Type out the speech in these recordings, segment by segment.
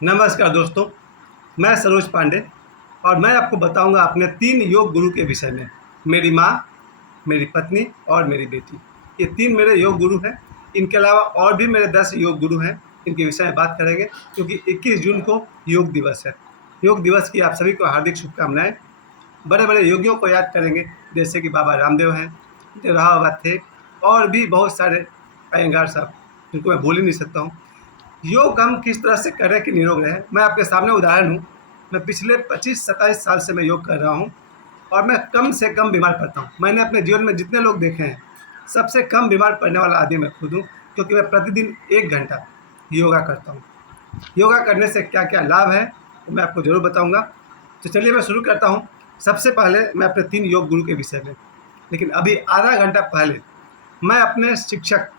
नमस्कार दोस्तों, मैं सरोज पांडे और मैं आपको बताऊंगा अपने 3 योग गुरु के विषय में। मेरी माँ, मेरी पत्नी और मेरी बेटी, ये 3 मेरे योग गुरु हैं। इनके अलावा और भी मेरे 10 योग गुरु हैं, इनके विषय में बात करेंगे क्योंकि 21 जून को योग दिवस है। योग दिवस की आप सभी को हार्दिक शुभकामनाएं। बड़े बड़े योगियों को याद करेंगे, जैसे कि बाबा रामदेव हैं, देवराहा बाबा थे और भी बहुत सारे अयंगार साहब, जिनको मैं भूल ही नहीं सकता हूँ। योग हम किस तरह से करें कि निरोग रहें, मैं आपके सामने उदाहरण हूँ। मैं पिछले 25-27 साल से मैं योग कर रहा हूँ और मैं कम से कम बीमार पड़ता हूँ। मैंने अपने जीवन में जितने लोग देखे हैं, सबसे कम बीमार पड़ने वाला आदमी मैं खुद हूँ, क्योंकि मैं प्रतिदिन 1 घंटा योगा करता हूँ। योगा करने से क्या क्या लाभ है वो मैं आपको ज़रूर बताऊँगा। तो चलिए मैं शुरू करता हूँ। सबसे पहले मैं अपने 3 योग गुरु के विषय में, लेकिन अभी आधा घंटा पहले मैं अपने शिक्षक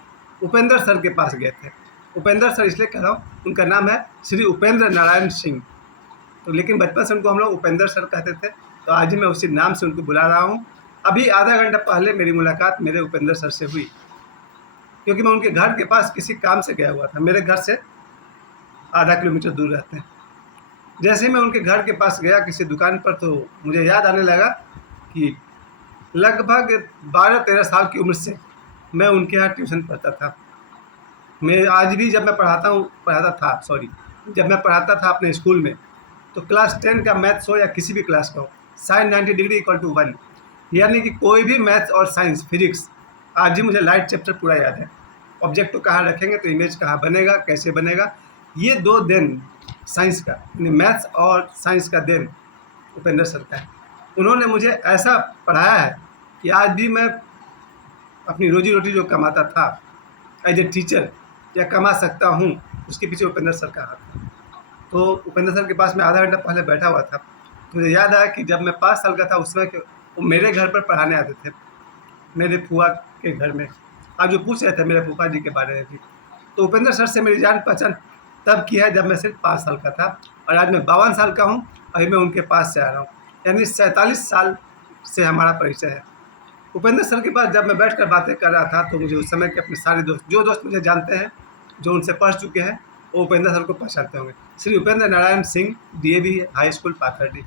उपेंद्र सर के पास गए थे। उपेंद्र सर इसलिए कह रहा हूँ, उनका नाम है श्री उपेंद्र नारायण सिंह। तो लेकिन बचपन से उनको हम लोग उपेंद्र सर कहते थे, तो आज ही मैं उसी नाम से उनको बुला रहा हूँ। अभी आधा घंटा पहले मेरी मुलाकात मेरे उपेंद्र सर से हुई, क्योंकि मैं उनके घर के पास किसी काम से गया हुआ था। मेरे घर से आधा किलोमीटर दूर रहते हैं। जैसे ही मैं उनके घर के पास गया किसी दुकान पर, तो मुझे याद आने लगा कि लगभग 12-13 साल की उम्र से मैं उनके यहाँ ट्यूशन पढ़ता था। मैं आज भी जब मैं जब मैं पढ़ाता था अपने स्कूल में, तो क्लास 10 का मैथ्स हो या किसी भी क्लास का हो, साइन 90 डिग्री इक्वल टू 1, यानी कि कोई भी मैथ्स और साइंस, फिजिक्स, आज भी मुझे लाइट चैप्टर पूरा याद है। ऑब्जेक्ट को कहाँ रखेंगे तो इमेज कहाँ बनेगा, कैसे बनेगा, ये 2 देन साइंस का, यानी मैथ्स और साइंस का देन उपेंद्र सर का है। उन्होंने मुझे ऐसा पढ़ाया है कि आज भी मैं अपनी रोजी रोटी जो कमाता था एज ए टीचर या कमा सकता हूँ, उसके पीछे उपेंद्र सर का हाथ था। तो उपेंद्र सर के पास मैं आधा घंटा पहले बैठा हुआ था, तो मुझे याद आया कि जब मैं 5 साल का था उस समय वो मेरे घर पर पढ़ाने आते थे, मेरे फूफा के घर में। आज जो पूछ रहे थे मेरे फूफा जी के बारे में भी, तो उपेंद्र सर से मेरी जान पहचान तब की है जब मैं सिर्फ 5 साल का था, और आज मैं 52 साल का हूँ। अभी मैं उनके पास से आ रहा हूँ, यानी 47 साल से हमारा परिचय है। उपेंद्र सर के पास जब मैं बैठकर बातें कर रहा था, तो मुझे उस समय के अपने सारे दोस्त, जो दोस्त मुझे जानते हैं, जो उनसे पढ़ चुके हैं, वो उपेंद्र सर को पहचानते होंगे। Shri Upendra Narayan Singh, DAV high school Pathardi,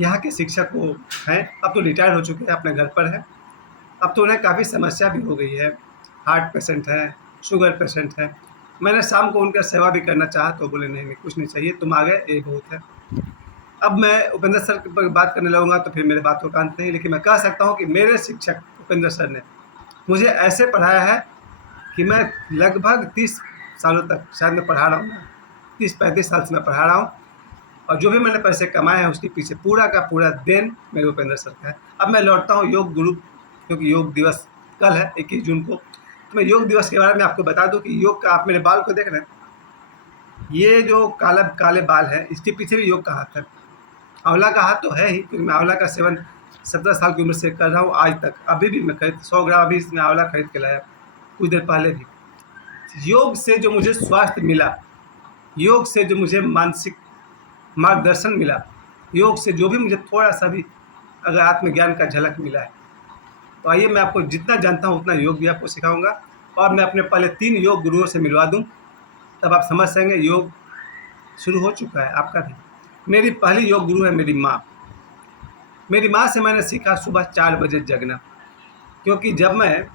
यहाँ के शिक्षक वो हैं। अब तो रिटायर हो चुके हैं, अपने घर पर हैं। अब तो उन्हें काफ़ी समस्या भी हो गई है, हार्ट पेशेंट हैं, शुगर पेशेंट हैं। मैंने शाम को उनका सेवा भी करना चाहा तो बोले नहीं नहीं, कुछ नहीं चाहिए, तुम आ गए यही बहुत है। अब मैं उपेंद्र सर पर बात करने लगूंगा तो फिर मेरे बातों का अंत नहीं, लेकिन मैं कह सकता हूँ कि मेरे शिक्षक उपेंद्र सर ने मुझे ऐसे पढ़ाया है कि मैं लगभग 30 सालों तक शायद मैं पढ़ा रहा हूँ, 30-35 साल से मैं पढ़ा रहा हूँ, और जो भी मैंने पैसे कमाए हैं उसके पीछे पूरा का पूरा देन मेरे उपेंद्र सर का है। अब मैं लौटता हूँ योग गुरु, क्योंकि योग दिवस कल है 21 जून को। तो मैं योग दिवस के बारे में आपको बता दूँ कि योग का, आप मेरे बाल को देख रहे हैं, ये जो काले बाल है, इसके पीछे भी योग का हाथ है। आंवला का हाथ तो है ही, क्योंकि मैं आंवला का सेवन 17 साल की उम्र से कर रहा हूँ आज तक। अभी भी मैं 100 ग्राम अभी इसमें आंवला खरीद के लाया कुछ देर पहले भी। योग से जो मुझे स्वास्थ्य मिला, योग से जो मुझे मानसिक मार्गदर्शन मिला, योग से जो भी मुझे थोड़ा सा भी अगर आत्मज्ञान का झलक मिला है, तो आइए मैं आपको जितना जानता हूँ उतना योग भी आपको सिखाऊंगा। और मैं अपने पहले 3 योग गुरुओं से मिलवा दूँ, तब आप समझ सकेंगे योग शुरू हो चुका है आपका भी। मेरी पहली योग गुरु है मेरी माँ। मेरी माँ से मैंने सीखा सुबह 4 बजे जगना, क्योंकि जब मैं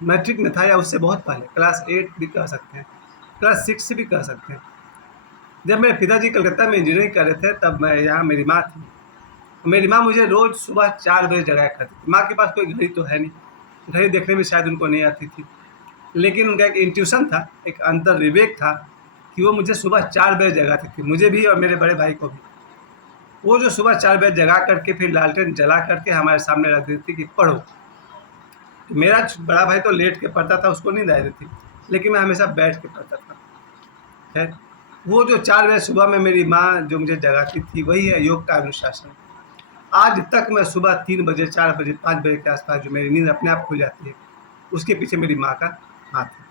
मैट्रिक में था, या उससे बहुत पहले, क्लास 8 भी कह सकते हैं, क्लास 6 भी कह सकते हैं, जब मेरे पिताजी कलकत्ता में इंजीनियरिंग कर रहे थे, तब मैं यहाँ मेरी माँ थी। मेरी माँ मुझे रोज़ सुबह 4 बजे जगाया करती थी। माँ के पास कोई घड़ी तो है नहीं, घड़ी देखने में शायद उनको नहीं आती थी, लेकिन उनका एक इंट्यूशन था, एक अंतर विवेक था कि वो मुझे सुबह 4 बजे जगाती थी, मुझे भी और मेरे बड़े भाई को भी। वो जो सुबह 4 बजे जगा करके फिर लालटेन जला करके हमारे सामने रख देती थी कि पढ़ो। तो मेरा बड़ा भाई तो लेट के पढ़ता था, उसको नींद आ रही थी, लेकिन मैं हमेशा बैठ के पढ़ता था। खैर, वो जो 4 बजे सुबह में मेरी माँ जो मुझे जगाती थी, वही है योग का अनुशासन। आज तक मैं सुबह 3 बजे, 4 बजे, 5 बजे के आसपास जो मेरी नींद अपने आप खुल जाती है, उसके पीछे मेरी माँ का हाथ है।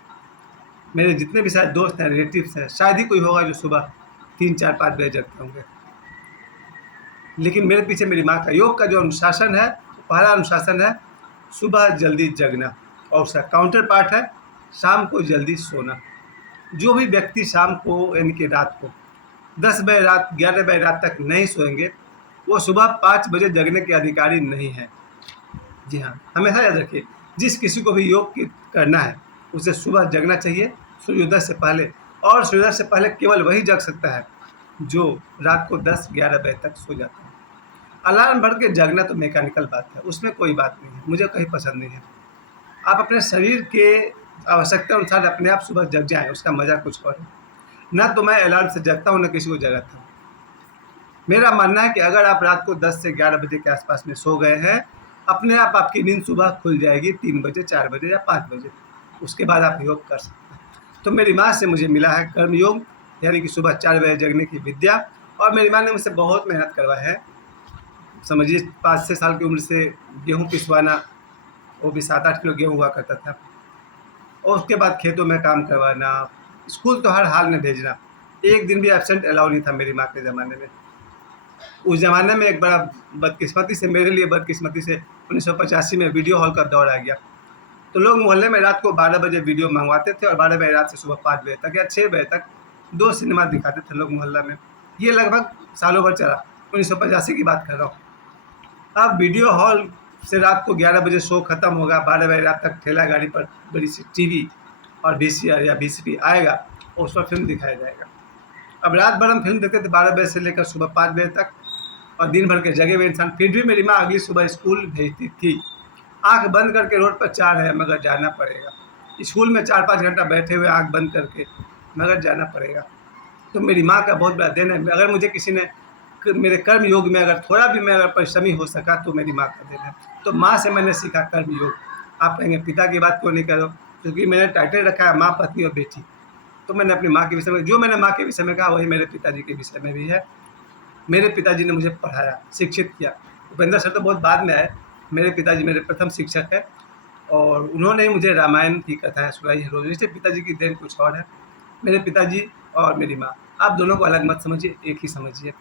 मेरे जितने भी शायद दोस्त हैं, रिलेटिव्स हैं, शायद ही कोई होगा जो सुबह 3-4-5 बजे जगते होंगे, लेकिन मेरे पीछे मेरी माँ का। योग का जो अनुशासन है, पहला अनुशासन है सुबह जल्दी जगना, और उसका काउंटर पार्ट है शाम को जल्दी सोना। जो भी व्यक्ति शाम को यानी कि रात को 10 बजे रात 11 बजे रात तक नहीं सोएंगे, वो सुबह 5 बजे जगने के अधिकारी नहीं हैं। जी हाँ, हमेशा याद रखिए, जिस किसी को भी योग करना है उसे सुबह जगना चाहिए सूर्योदय से पहले, और सूर्योदय से पहले केवल वही जग सकता है जो रात को 10-11 बजे तक सो जाता है। अलार्म भर के जगना तो मैकेनिकल बात है, उसमें कोई बात नहीं है, मुझे कहीं पसंद नहीं है। आप अपने शरीर के आवश्यकता अनुसार अपने आप सुबह जग जाएँ, उसका मज़ा कुछ और है। ना तो मैं अलार्म से जगता हूँ, ना किसी को जगाता हूँ। मेरा मानना है कि अगर आप रात को 10 से 11 बजे के आसपास में सो गए हैं, अपने आप आपकी नींद सुबह खुल जाएगी 3 बजे, 4 बजे या 5 बजे। उसके बाद आप योग कर सकते हैं। तो मेरी माँ से मुझे मिला है कर्म योग, यानी कि सुबह 4 बजे जगने की विद्या, और मेरी माँ ने मुझसे बहुत मेहनत करवाई है। समझिए 5-6 साल की उम्र से गेहूँ पिसवाना, वो भी 7-8 किलो गेहूँ हुआ करता था, और उसके बाद खेतों में काम करवाना, स्कूल तो हर हाल में भेजना। एक दिन भी एब्सेंट अलाउ नहीं था मेरी माँ के ज़माने में। उस ज़माने में एक बड़ा बदकिस्मती से, मेरे लिए बदकिस्मती से 1985 में वीडियो हॉल का दौर आ गया। तो लोग मोहल्ले में रात को 12 बजे वीडियो मंगवाते थे और 12 बजे रात से सुबह 5 बजे तक या 6 बजे तक 2 सिनेमा दिखाते थे लोग मोहल्ला में। ये लगभग सालों भर चला, 1985 की बात कर रहा हूँ। अब वीडियो हॉल से रात को 11 बजे शो खत्म होगा, 12 बजे रात तक ठेला गाड़ी पर बड़ी सी टीवी और वीसीआर या वीसीडी आएगा और उस पर फिल्म दिखाया जाएगा। अब रात भर हम फिल्म देखते थे 12 बजे से लेकर सुबह 5 बजे तक, और दिन भर के जगे हुए इंसान, फिर भी मेरी माँ अगली सुबह स्कूल भेजती थी। आंख बंद करके, रोड पर 4 है मगर जाना पड़ेगा। स्कूल में 4-5 घंटा बैठे हुए आंख बंद करके, मगर जाना पड़ेगा। तो मेरी माँ का बहुत बड़ा देन है। अगर मुझे किसी ने मेरे कर्म योग में अगर थोड़ा भी मैं अगर परिश्रमी हो सका तो मेरी माँ का देन है। तो माँ से मैंने सीखा कर्म योग। आप कहेंगे पिता की बात क्यों नहीं करो, क्योंकि मैंने टाइटल रखा है माँ, पत्नी और बेटी। तो मैंने अपनी माँ के विषय में, जो मैंने माँ के विषय में कहा वही मेरे पिताजी के विषय में भी है। मेरे पिताजी ने मुझे पढ़ाया, शिक्षित किया। उपेंद्र सर तो बहुत बाद में आए, मेरे पिताजी मेरे प्रथम शिक्षक हैं, और उन्होंने ही मुझे रामायण की कथाएँ सुनाई है रोज़। इसलिए पिताजी की देन कुछ और है। मेरे पिताजी और मेरी माँ, आप दोनों को अलग मत समझिए, एक ही समझिए।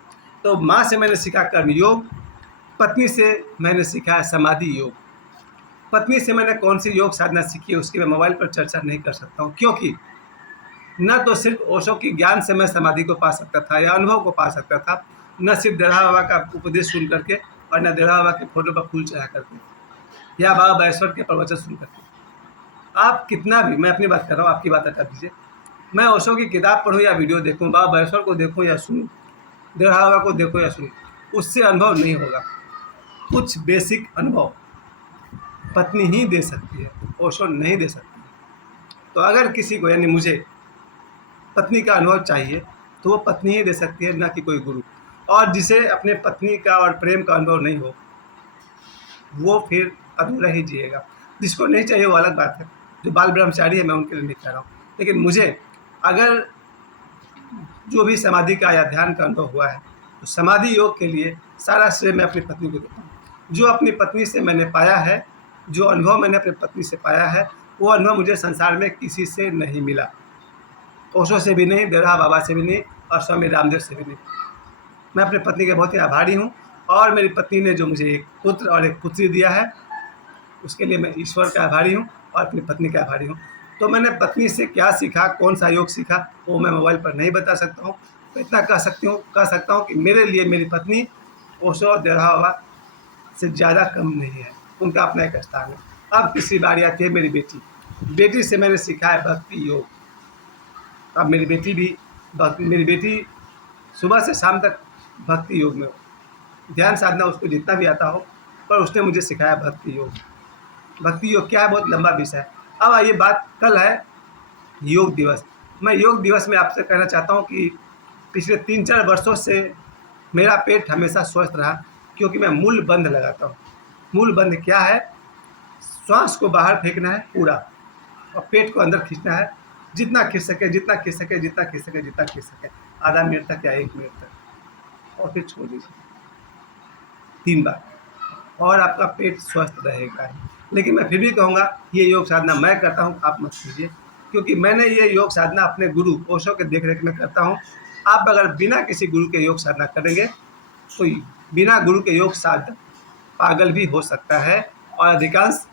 तो माँ से मैंने सीखा कर्म योग, पत्नी से मैंने सीखा है समाधि योग। पत्नी से मैंने कौन सी योग साधना सीखी है उसकी मैं मोबाइल पर चर्चा नहीं कर सकता हूँ, क्योंकि न तो सिर्फ ओशो के ज्ञान से मैं समाधि को पा सकता था या अनुभव को पा सकता था, न सिर्फ देढ़ा बाबा का उपदेश सुन करके और न देढ़ा बाबा के फोटो पर फूल चढ़ा करके या बाबा बैश्वर के प्रवचन सुन करके। आप कितना भी, मैं अपनी बात कर रहा हूँ, आपकी बात हटा दीजिए, मैं ओशो की किताब पढ़ूँ या वीडियो देखूँ, बाबा बैश्वर को देखूँ या सुनूँ, देढ़ा बाबा को देखो या सुनो, उससे अनुभव नहीं होगा। कुछ बेसिक अनुभव पत्नी ही दे सकती है, ओशो नहीं दे सकती। तो अगर किसी को यानी मुझे पत्नी का अनुभव चाहिए तो वो पत्नी ही दे सकती है, ना कि कोई गुरु। और जिसे अपने पत्नी का और प्रेम का अनुभव नहीं हो वो फिर अधूरा ही जिएगा। जिसको नहीं चाहिए वो अलग बात है, जो बाल ब्रह्मचारी है मैं उनके लिए नहीं कह रहा हूँ। लेकिन मुझे अगर जो भी समाधि का या ध्यान का अनुभव हुआ है तो समाधि योग के लिए सारा श्रेय मैं अपनी पत्नी को देता हूँ। जो अपनी पत्नी से मैंने पाया है, जो अनुभव मैंने अपनी पत्नी से पाया है, वो अनुभव मुझे संसार में किसी से नहीं मिला। ओशो से भी नहीं, देढ़ा बाबा से भी नहीं, और स्वामी रामदेव से भी नहीं। मैं अपनी पत्नी के बहुत ही आभारी हूँ, और मेरी पत्नी ने जो मुझे एक पुत्र और एक पुत्री दिया है उसके लिए मैं ईश्वर का आभारी हूँ और अपनी पत्नी का आभारी हूँ। तो मैंने पत्नी से क्या सीखा, कौन सा योग सीखा, वो मैं मोबाइल पर नहीं बता सकता हूँ। तो इतना कह सकता हूँ कि मेरे लिए मेरी पत्नी ओशो और देढ़ा बाबा से ज़्यादा कम नहीं है, उनका अपना एक स्थान है। अब तीसरी बारी आती है मेरी बेटी। बेटी से मैंने सीखा है भक्ति योग। अब मेरी बेटी सुबह से शाम तक भक्ति योग में हो, ध्यान साधना उसको जितना भी आता हो, पर उसने मुझे सिखाया भक्ति योग। भक्ति योग क्या है, बहुत लंबा विषय है। अब आइए बात, कल है योग दिवस। मैं योग दिवस में आपसे कहना चाहता हूँ कि पिछले 3-4 वर्षों से मेरा पेट हमेशा स्वस्थ रहा, क्योंकि मैं मूल बंध लगाता हूँ। मूल बंध क्या है? श्वास को बाहर फेंकना है पूरा, और पेट को अंदर खींचना है, जितना खींच सके, जितना खींच सके, जितना खींच सके, जितना खींच सके, आधा मिनट तक या 1 मिनट तक, और फिर छोड़ दीजिए 3 बार, और आपका पेट स्वस्थ रहेगा। लेकिन मैं फिर भी कहूँगा ये योग साधना मैं करता हूँ, आप मत कीजिए, क्योंकि मैंने ये योग साधना अपने गुरु ओशो के देख रेख में करता हूँ। आप अगर बिना किसी गुरु के योग साधना करेंगे तो बिना गुरु के योग साधक पागल भी हो सकता है, और अधिकांश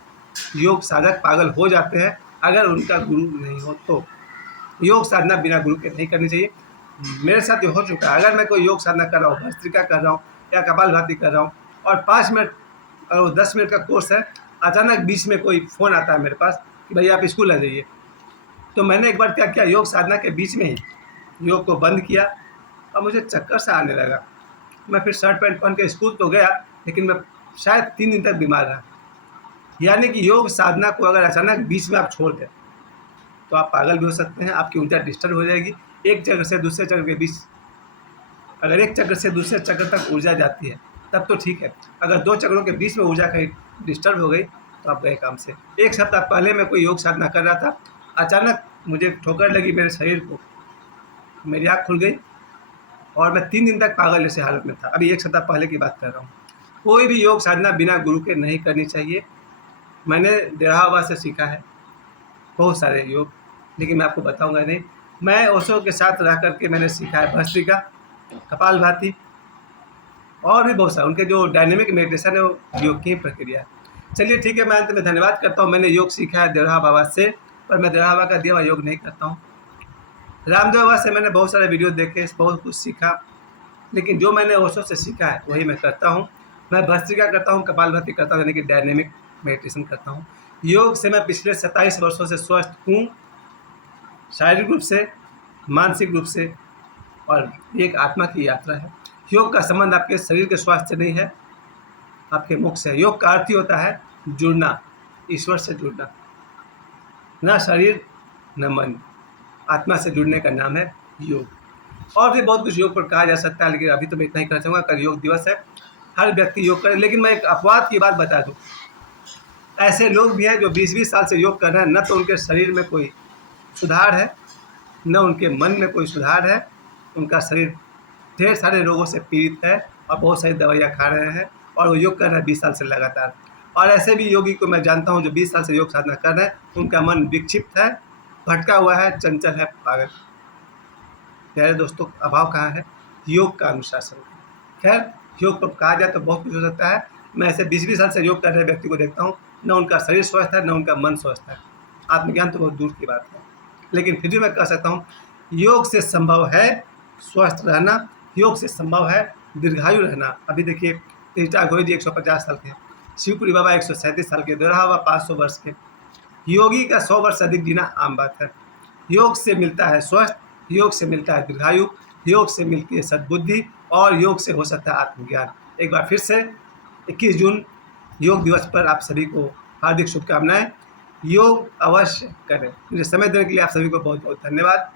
योग साधक पागल हो जाते हैं अगर उनका गुरु नहीं हो तो। योग साधना बिना गुरु के नहीं करनी चाहिए। मेरे साथ ये हो चुका है, अगर मैं कोई योग साधना कर रहा हूँ, भस्त्रिका कर रहा हूँ या कपालभाति कर रहा हूँ और 5 मिनट और 10 मिनट का कोर्स है, अचानक बीच में कोई फ़ोन आता है मेरे पास कि भैया आप स्कूल आ जाइए, तो मैंने एक बार क्या किया, योग साधना के बीच में ही योग को बंद किया और मुझे चक्कर सा आने लगा। मैं फिर शर्ट पैंट पहन के स्कूल तो गया, लेकिन मैं शायद 3 दिन तक बीमार रहा। यानी कि योग साधना को अगर अचानक बीच में आप छोड़ दें तो आप पागल भी हो सकते हैं, आपकी ऊर्जा डिस्टर्ब हो जाएगी। एक चक्र से दूसरे चक्र के बीच, अगर एक चक्र से दूसरे चक्र तक ऊर्जा जाती है तब तो ठीक है, अगर 2 चक्रों के बीच में ऊर्जा कहीं डिस्टर्ब हो गई तो आप गए काम से। 1 सप्ताह पहले मैं कोई योग साधना कर रहा था, अचानक मुझे ठोकर लगी मेरे शरीर को, मेरी आँख खुल गई और मैं 3 दिन तक पागल जैसे हालत में था। अभी 1 सप्ताह पहले की बात कर रहा हूँ। कोई भी योग साधना बिना गुरु के नहीं करनी चाहिए। मैंने डेढ़ा बाबा से सीखा है बहुत सारे योग, लेकिन मैं आपको बताऊंगा नहीं। मैं ओशो के साथ रह करके मैंने सीखा है भस्त्रिका, कपालभाति और भी बहुत सारे उनके जो डायनेमिक मेडिटेशन है वो योग की प्रक्रिया है। चलिए ठीक है, मैं अंत में धन्यवाद करता हूँ। मैंने योग सीखा है डेढ़ा बाबा से, पर मैं डेढ़ा बाबा का दिया हुआ योग नहीं करता हूँ। रामदेव बाबा से मैंने बहुत सारे वीडियो देखे, बहुत कुछ सीखा, लेकिन जो मैंने ओशो से सीखा है वही मैं करता हूँ। मैं भस्त्रिका करता हूँ, कपालभाति करता हूँ, यानी कि डायनेमिक मेडिटेशन करता हूँ। योग से मैं पिछले 27 वर्षों से स्वस्थ हूँ, शारीरिक रूप से, मानसिक रूप से, और एक आत्मा की यात्रा है। योग का संबंध आपके शरीर के स्वास्थ्य से नहीं है, आपके मोक्ष से। योग का अर्थ ही होता है जुड़ना, ईश्वर से जुड़ना, न शरीर न मन, आत्मा से जुड़ने का नाम है योग। और भी बहुत कुछ योग पर कहा जा सकता है, लेकिन अभी तो मैं इतना ही कहना चाहूँगा। कल योग दिवस है, हर व्यक्ति योग करे। लेकिन मैं एक अपवाद की बात बता दूँ, ऐसे लोग भी हैं जो 20-20 साल से योग कर रहे हैं, न तो उनके शरीर में कोई सुधार है, न उनके मन में कोई सुधार है। उनका शरीर ढेर सारे रोगों से पीड़ित है और बहुत सारी दवाइयाँ खा रहे हैं, और वो योग कर रहे हैं 20 साल से लगातार। और ऐसे भी योगी को मैं जानता हूँ जो 20 साल से योग साधना कर रहे हैं, उनका मन विक्षिप्त है, भटका हुआ है, चंचल है, पागल। प्यारे दोस्तों, अभाव कहाँ है? योग का अनुशासन। खैर, योग पर कहा जाए तो बहुत कुछ हो सकता है। मैं ऐसे 20-20 साल से योग कर रहे व्यक्ति को देखता हूँ, न उनका शरीर स्वस्थ है, न उनका मन स्वस्थ है। आत्मज्ञान तो बहुत दूर की बात है, लेकिन फिर भी मैं कह सकता हूँ योग से संभव है स्वस्थ रहना, योग से संभव है दीर्घायु रहना। अभी देखिए, तीर्था गोरी जी 150 साल के, शिवपुरी बाबा 137 साल के, दोरा बाबा 500 वर्ष के। योगी का 100 वर्ष अधिक जीना आम बात है। योग से मिलता है स्वस्थ, योग से मिलता है दीर्घायु, योग से मिलती है सद्बुद्धि, और योग से हो सकता है आत्मज्ञान। एक बार फिर से 21 जून योग दिवस पर आप सभी को हार्दिक शुभकामनाएं। योग अवश्य करें। मुझे समय देने के लिए आप सभी को बहुत बहुत धन्यवाद।